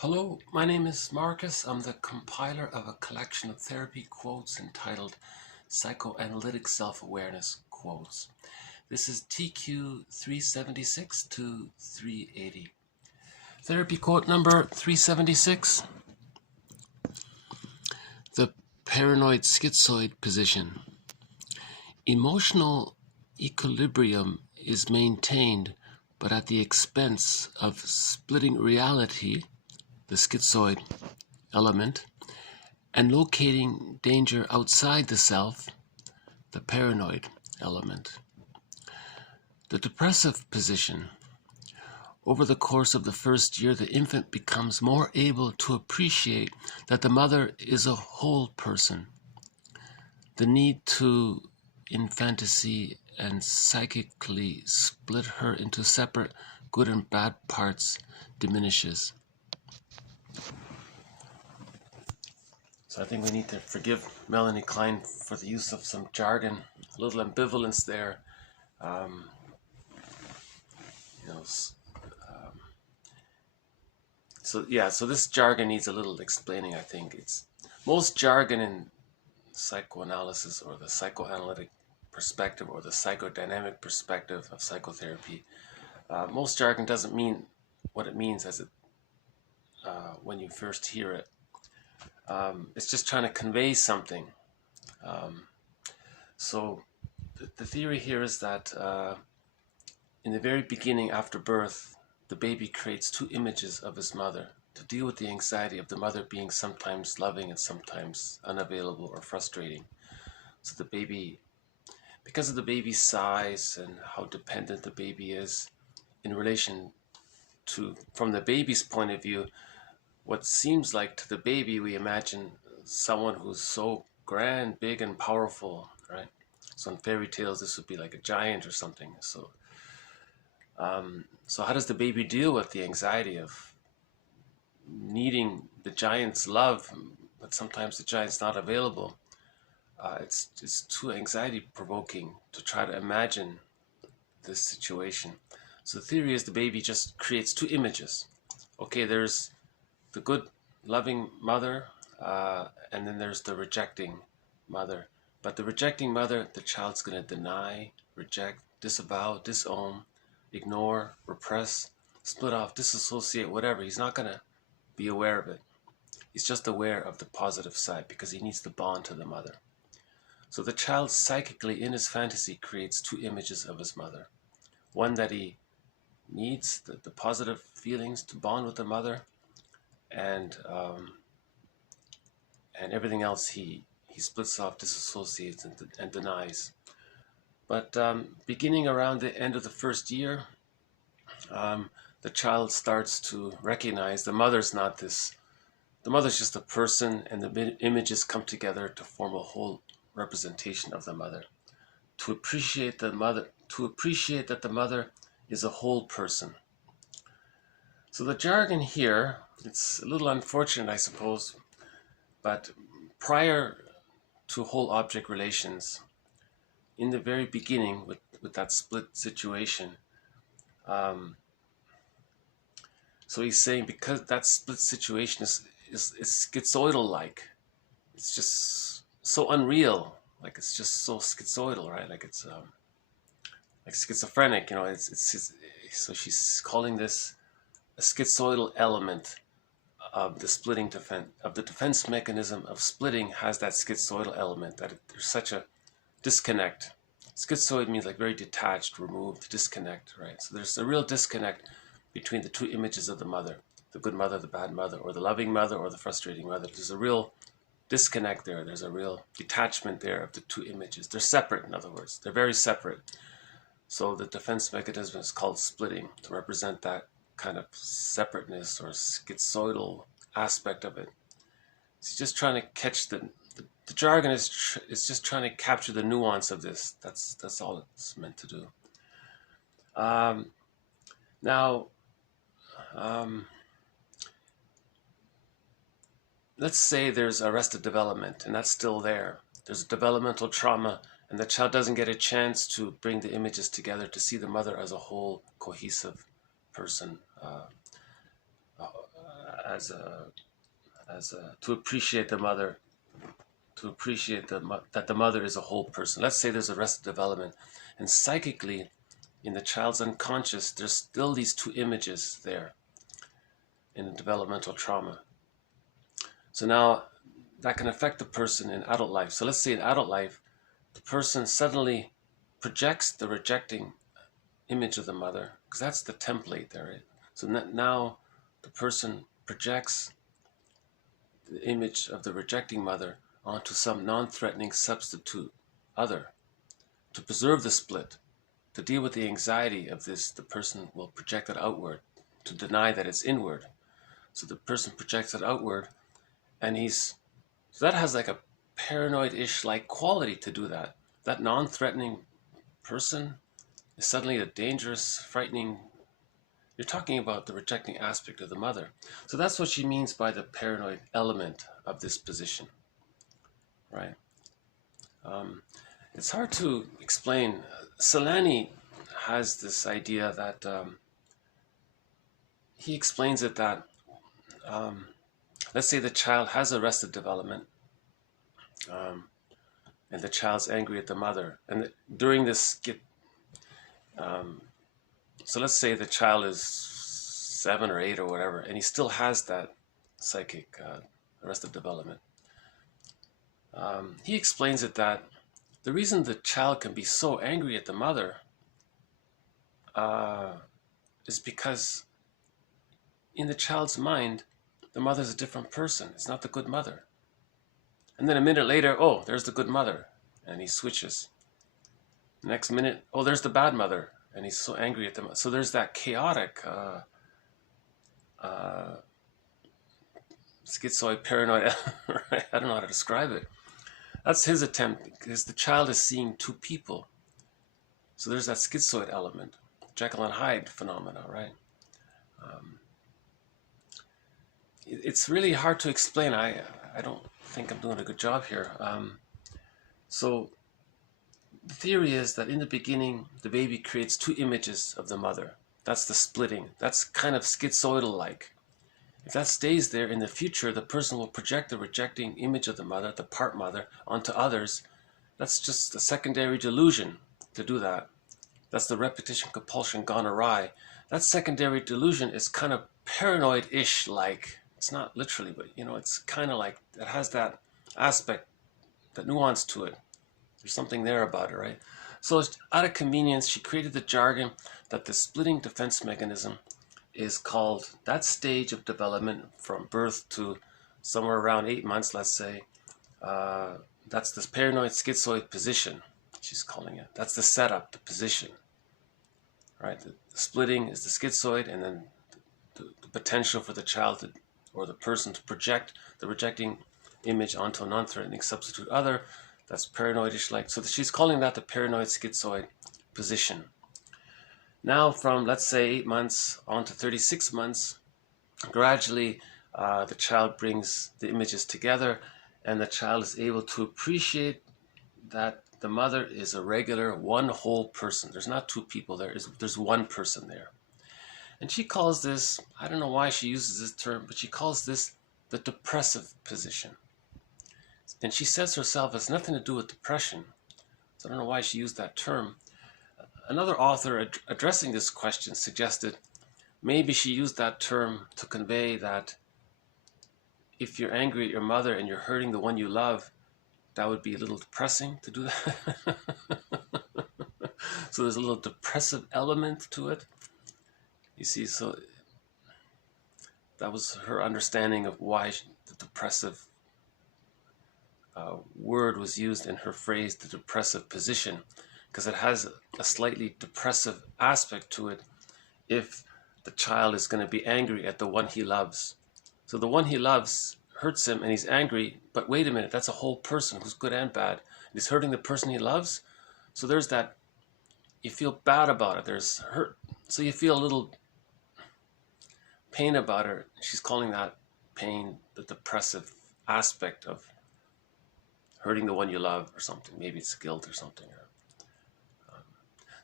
Hello, my name is Marcus. I'm the compiler of a collection of therapy quotes entitled Psychoanalytic Self-Awareness Quotes. This is TQ 376 to 380. Therapy quote number 376. The paranoid-schizoid position. Emotional equilibrium is maintained, but at the expense of splitting reality, the schizoid element, and locating danger outside the self, the paranoid element. The depressive position. Over the course of the first year, the infant becomes more able to appreciate that the mother is a whole person. The need to, in fantasy and psychically, split her into separate good and bad parts diminishes. So I think we need to forgive M Klein for the use of some jargon, a little ambivalence there. So this jargon needs a little explaining, I think. It's most jargon in psychoanalysis or the psychoanalytic perspective or the psychodynamic perspective of psychotherapy. Most jargon doesn't mean what it means as it when you first hear it. It's just trying to convey something. So the theory here is that in the very beginning after birth, the baby creates two images of his mother to deal with the anxiety of the mother being sometimes loving and sometimes unavailable or frustrating. So the baby, because of the baby's size and how dependent the baby is in relation to, from the baby's point of view, what seems like to the baby, we imagine someone who's so grand, big, and powerful, right? So in fairy tales, this would be like a giant or something. So how does the baby deal with the anxiety of needing the giant's love, but sometimes the giant's not available? It's too anxiety-provoking to try to imagine this situation. So the theory is the baby just creates two images. Okay, there's the good, loving mother, and then there's the rejecting mother. But the rejecting mother, the child's going to deny, reject, disavow, disown, ignore, repress, split off, disassociate, whatever. He's not going to be aware of it. He's just aware of the positive side because he needs to bond to the mother. So the child psychically, in his fantasy, creates two images of his mother. One that he needs, the positive feelings to bond with the mother, and everything else he splits off, disassociates, and denies. But beginning around the end of the first year, the child starts to recognize the mother's not this. The mother's just a person, and the images come together to form a whole representation of the mother. To appreciate the mother, to appreciate that the mother is a whole person. So the jargon here, it's a little unfortunate, I suppose, but prior to whole object relations, in the very beginning with that split situation, so he's saying because that split situation is schizoidal-like, it's just so unreal, like it's just so schizoidal, right? Like it's like schizophrenic, so she's calling this a schizoidal element of the splitting of the defense mechanism of splitting has that schizoidal element, that there's such a disconnect. Schizoid means like very detached, removed, disconnect, right? So there's a real disconnect between the two images of the mother, the good mother, the bad mother, or the loving mother, or the frustrating mother. There's a real disconnect there. There's a real detachment there of the two images. They're separate, in other words. They're very separate. So the defense mechanism is called splitting to represent that kind of separateness or schizoidal aspect of it. It's just trying to catch the jargon is just trying to capture the nuance of this. That's all it's meant to do. Let's say there's arrested development, and that's still there. There's a developmental trauma, and the child doesn't get a chance to bring the images together to see the mother as a whole, cohesive person, to appreciate the mother, to appreciate that the mother is a whole person. Let's say there's arrested development, and psychically, in the child's unconscious, there's still these two images there in developmental trauma. So now that can affect the person in adult life. So let's say in adult life, the person suddenly projects the rejecting image of the mother, because that's the template there. Right? So now the person projects the image of the rejecting mother onto some non-threatening substitute other. To preserve the split, to deal with the anxiety of this, the person will project it outward, to deny that it's inward. So the person projects it outward, and so that has like a paranoid-ish like quality to do that. That non-threatening person is suddenly a dangerous, frightening. You're talking about the rejecting aspect of the mother. So that's what she means by the paranoid element of this position, right? It's hard to explain. Solani has this idea that he explains it that let's say the child has arrested development, and the child's angry at the mother, and during this so let's say the child is 7 or 8 or whatever, and he still has that psychic arrested development. He explains it that the reason the child can be so angry at the mother is because in the child's mind, the mother's a different person. It's not the good mother. And then a minute later, oh, there's the good mother, and he switches. The next minute, oh, there's the bad mother, and he's so angry at them. So there's that chaotic, schizoid, paranoid, right? I don't know how to describe it. That's his attempt, because the child is seeing two people. So there's that schizoid element, Jekyll and Hyde phenomena, right? It's really hard to explain. I don't think I'm doing a good job here. So the theory is that in the beginning, the baby creates two images of the mother. That's the splitting. That's kind of schizoidal-like. If that stays there, in the future, the person will project the rejecting image of the mother, the part mother, onto others. That's just a secondary delusion to do that. That's the repetition compulsion gone awry. That secondary delusion is kind of paranoid-ish like. It's not literally, but it's kind of like, it has that aspect, that nuance to it. There's something there about it, right? So out of convenience, she created the jargon that the splitting defense mechanism is called, that stage of development from birth to somewhere around 8 months, let's say. That's this paranoid schizoid position, she's calling it. That's the setup, the position, right? The splitting is the schizoid, and then the potential for the child to, or the person to project the rejecting image onto a non-threatening substitute other. That's paranoid-ish like. So she's calling that the paranoid schizoid position. Now from, let's say, 8 months on to 36 months, gradually the child brings the images together, and the child is able to appreciate that the mother is a regular, one whole person. There's not two people there. There's one person there. And she calls this, I don't know why she uses this term, but she calls this the depressive position. And she says herself it's nothing to do with depression. So I don't know why she used that term. Another author addressing this question suggested maybe she used that term to convey that if you're angry at your mother and you're hurting the one you love, that would be a little depressing to do that. So there's a little depressive element to it. You see, so that was her understanding of why the depressive word was used in her phrase, the depressive position, because it has a slightly depressive aspect to it if the child is going to be angry at the one he loves. So the one he loves hurts him and he's angry, but wait a minute, that's a whole person who's good and bad. He's hurting the person he loves. So there's that, you feel bad about it, there's hurt. So you feel a little pain about her. She's calling that pain the depressive aspect of hurting the one you love or something. Maybe it's guilt or something.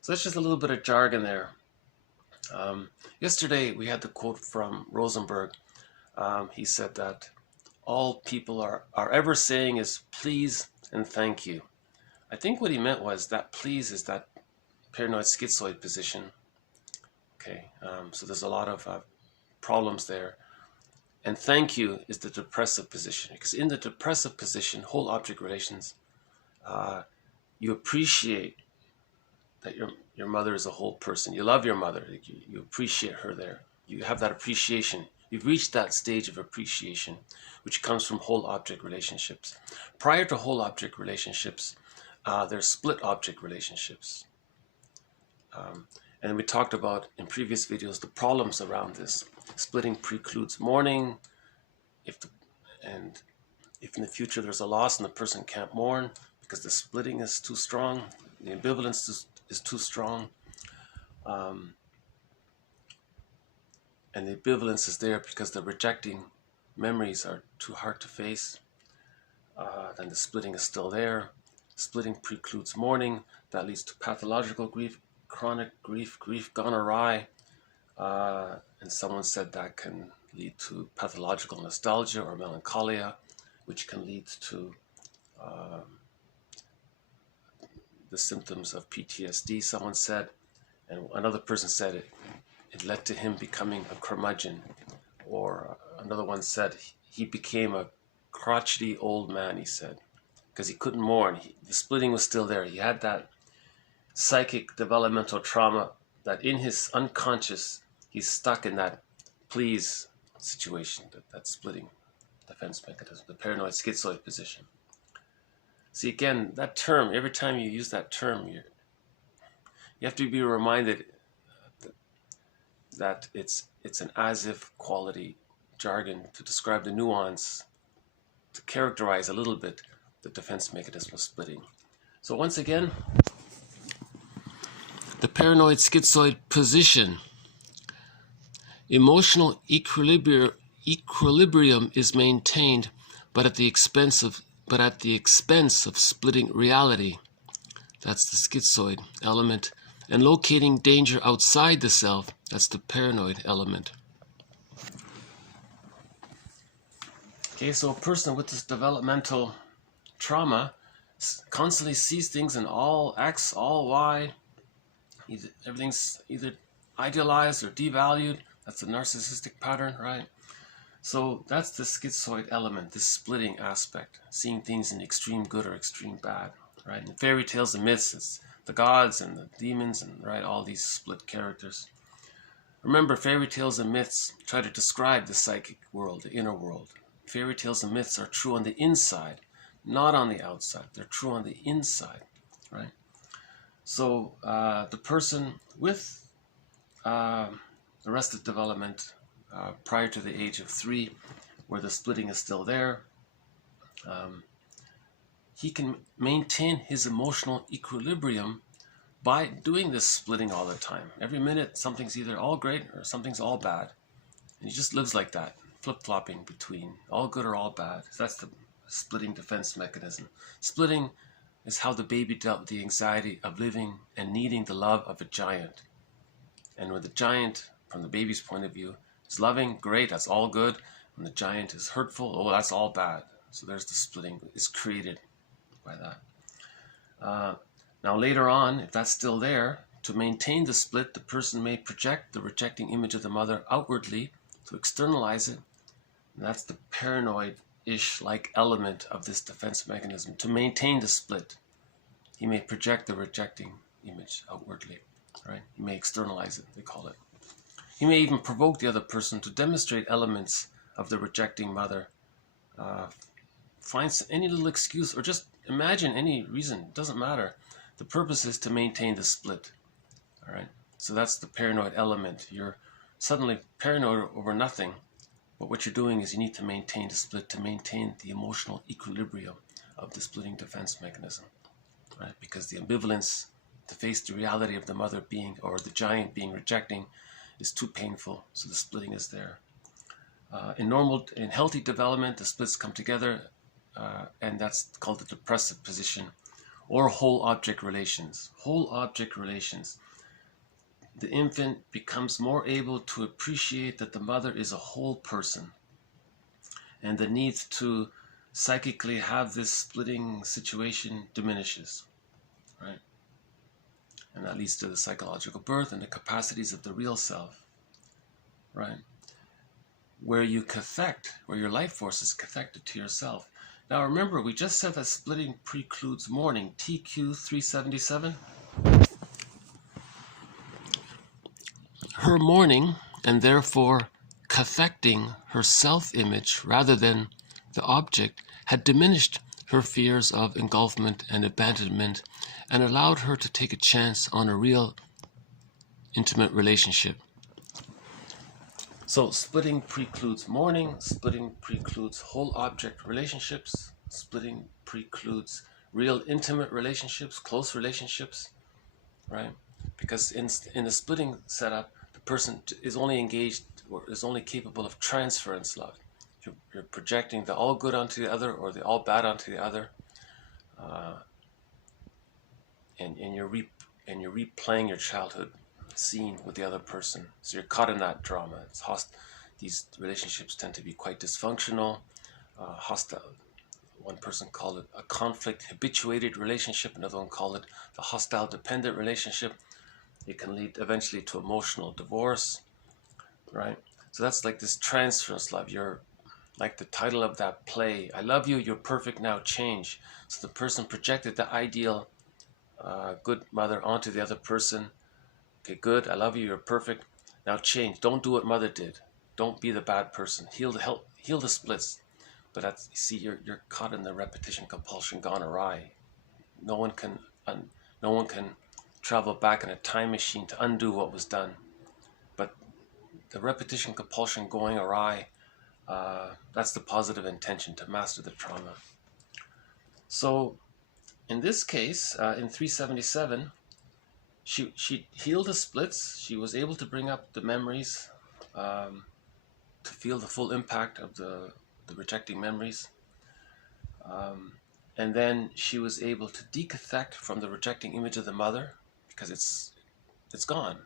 So that's just a little bit of jargon there. Yesterday we had the quote from Rosenberg. he said that all people are ever saying is please and thank you. I think what he meant was that please is that paranoid-schizoid position. Okay, so there's a lot of problems there. And thank you is the depressive position, because in the depressive position, whole object relations, you appreciate that your mother is a whole person. You love your mother. You appreciate her there. You have that appreciation. You've reached that stage of appreciation, which comes from whole object relationships. Prior to whole object relationships, there's split object relationships. And we talked about in previous videos the problems around this. Splitting precludes mourning. If in the future there's a loss and the person can't mourn because the splitting is too strong, the ambivalence is too strong, and the ambivalence is there because the rejecting memories are too hard to face, then the splitting is still there. Splitting precludes mourning. That leads to pathological grief, chronic grief gone awry, and someone said that can lead to pathological nostalgia or melancholia, which can lead to the symptoms of PTSD, someone said. And another person said it led to him becoming a curmudgeon. Or another one said he became a crotchety old man, he said, because he couldn't mourn. The splitting was still there. He had that psychic developmental trauma that in his unconscious, he's stuck in that please situation, that splitting defense mechanism, the paranoid schizoid position. See, again, that term, every time you use that term, you have to be reminded that it's an as-if quality jargon to describe the nuance, to characterize a little bit the defense mechanism of splitting. So once again, the paranoid schizoid position. Emotional equilibrium is maintained, but at the expense of splitting reality. That's the schizoid element. And locating danger outside the self. That's the paranoid element. Okay, so a person with this developmental trauma constantly sees things in all X, all Y. Everything's either idealized or devalued. That's the narcissistic pattern, right? So that's the schizoid element, this splitting aspect, seeing things in extreme good or extreme bad, right? In fairy tales and myths, it's the gods and the demons and, right, all these split characters. Remember, fairy tales and myths try to describe the psychic world, the inner world. Fairy tales and myths are true on the inside, not on the outside. They're true on the inside, right? So the person with arrested development prior to the age of 3, where the splitting is still there, he can maintain his emotional equilibrium by doing this splitting all the time. Every minute, something's either all great or something's all bad. And he just lives like that, flip-flopping between all good or all bad. That's the splitting defense mechanism. Splitting is how the baby dealt with the anxiety of living and needing the love of a giant. And when the giant, from the baby's point of view, is loving, great, that's all good. When the giant is hurtful, oh, that's all bad. So there's the splitting is created by that. Now later on, if that's still there, to maintain the split, the person may project the rejecting image of the mother outwardly to externalize it. And that's the paranoid-ish like element of this defense mechanism. To maintain the split, he may project the rejecting image outwardly, right? He may externalize it, they call it. He may even provoke the other person to demonstrate elements of the rejecting mother. Finds any little excuse or just imagine any reason, it doesn't matter. The purpose is to maintain the split, all right? So that's the paranoid element. You're suddenly paranoid over nothing, but what you're doing is you need to maintain the split, to maintain the emotional equilibrium of the splitting defense mechanism, right? Because the ambivalence to face the reality of the mother being, or the giant being rejecting, is too painful, so the splitting is there. In healthy development, the splits come together, and that's called the depressive position, or whole object relations. Whole object relations. The infant becomes more able to appreciate that the mother is a whole person. and the need to psychically have this splitting situation diminishes, right? And that leads to the psychological birth and the capacities of the real self, right? Where you cathect, where your life force is cathected to yourself. Now remember, we just said that splitting precludes mourning, TQ 377. Her mourning, and therefore cathecting her self-image rather than the object, had diminished her fears of engulfment and abandonment and allowed her to take a chance on a real intimate relationship. So splitting precludes mourning, splitting precludes whole object relationships, splitting precludes real intimate relationships, close relationships, right? Because in the splitting setup, the person is only engaged or is only capable of transference love. You're projecting the all good onto the other or the all bad onto the other, and you're replaying your childhood scene with the other person. So you're caught in that drama. These relationships tend to be quite dysfunctional, hostile. One person called it a conflict habituated relationship. Another one called it the hostile dependent relationship. It can lead eventually to emotional divorce, right? So that's like this transference love. You're like the title of that play, I love you, you're perfect, now change. So the person projected the ideal good mother onto the other person. Okay, good, I love you, you're perfect, now change. Don't do what mother did. Don't be the bad person. Heal the splits. But that's, you see, you're caught in the repetition compulsion gone awry. No one can travel back in a time machine to undo what was done. But the repetition compulsion going awry, that's the positive intention to master the trauma. So in this case, in 377, she healed the splits. She was able to bring up the memories, to feel the full impact of the rejecting memories. And then she was able to decathect from the rejecting image of the mother, because it's gone.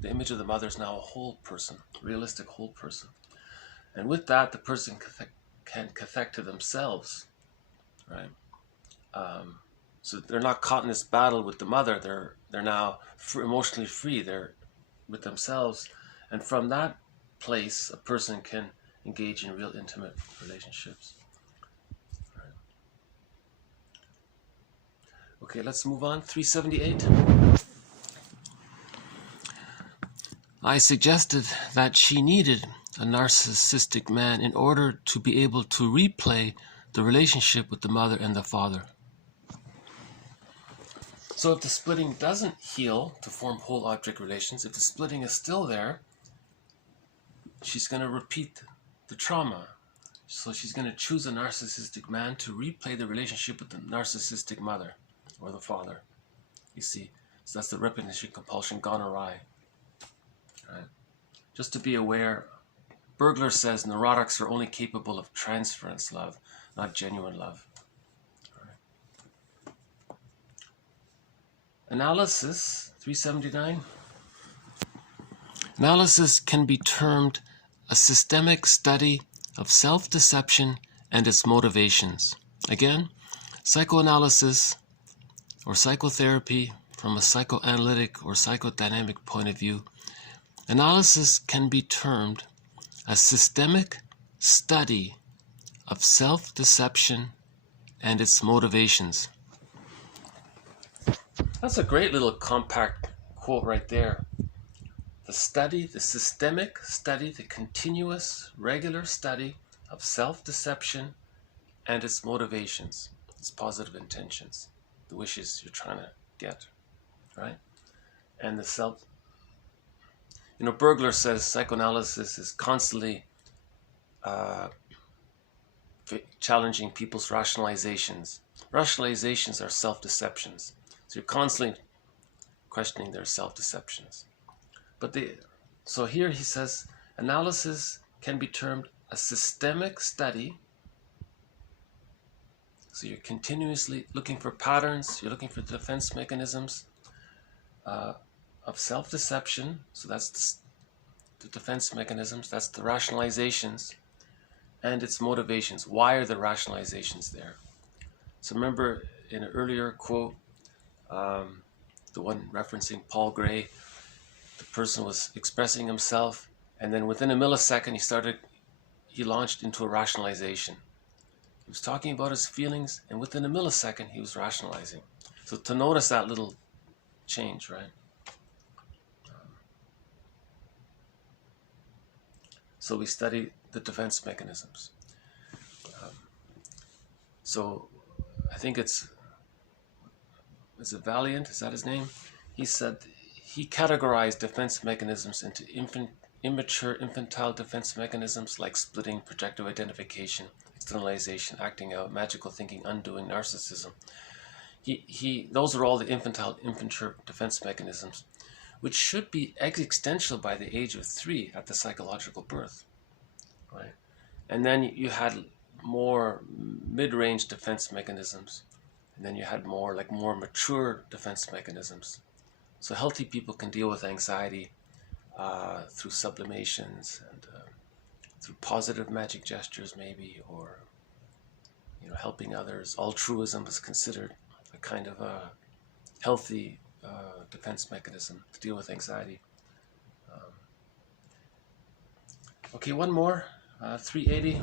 The image of the mother is now a whole person, realistic whole person. And with that, the person can cathect to themselves, right? So they're not caught in this battle with the mother. They're now emotionally free. They're with themselves. And from that place, a person can engage in real intimate relationships. Right. Okay, let's move on. 378. I suggested that she needed a narcissistic man in order to be able to replay the relationship with the mother and the father. So if the splitting doesn't heal to form whole object relations, if the splitting is still there, she's going to repeat the trauma. So she's going to choose a narcissistic man to replay the relationship with the narcissistic mother or the father. You see, so that's the repetition compulsion gone awry. Right? Just to be aware, Burglar says neurotics are only capable of transference love, not genuine love. Right. Analysis, 379. Analysis can be termed a systemic study of self-deception and its motivations. Again, psychoanalysis or psychotherapy from a psychoanalytic or psychodynamic point of view, analysis can be termed a systemic study of self-deception and its motivations. That's a great little compact quote right there. The study, the systemic study, the continuous, regular study of self-deception and its motivations, its positive intentions, the wishes you're trying to get, right? And the self, Burglar says psychoanalysis is constantly challenging people's rationalizations. Rationalizations are self-deceptions. So you're constantly questioning their self-deceptions. So here he says, analysis can be termed a systemic study. So you're continuously looking for patterns, you're looking for defense mechanisms of self-deception. So that's the defense mechanisms, that's the rationalizations. and its motivations. Why are the rationalizations there? So remember in an earlier quote, the one referencing Paul Gray, the person was expressing himself, and then within a millisecond he launched into a rationalization. He was talking about his feelings, and within a millisecond he was rationalizing. So to notice that little change, right? So we study the defense mechanisms. So I think is it Valiant? Is that his name? He said he categorized defense mechanisms into immature infantile defense mechanisms like splitting, projective identification, externalization, acting out, magical thinking, undoing, narcissism. Those are all the infantile, immature defense mechanisms, which should be existential by the age of 3 at the psychological birth, right? And then you had more mid-range defense mechanisms, and then you had more mature defense mechanisms. So healthy people can deal with anxiety through sublimations and through positive magic gestures, maybe, or helping others. Altruism is considered a kind of a healthy defense mechanism to deal with anxiety. Okay, one more. 380.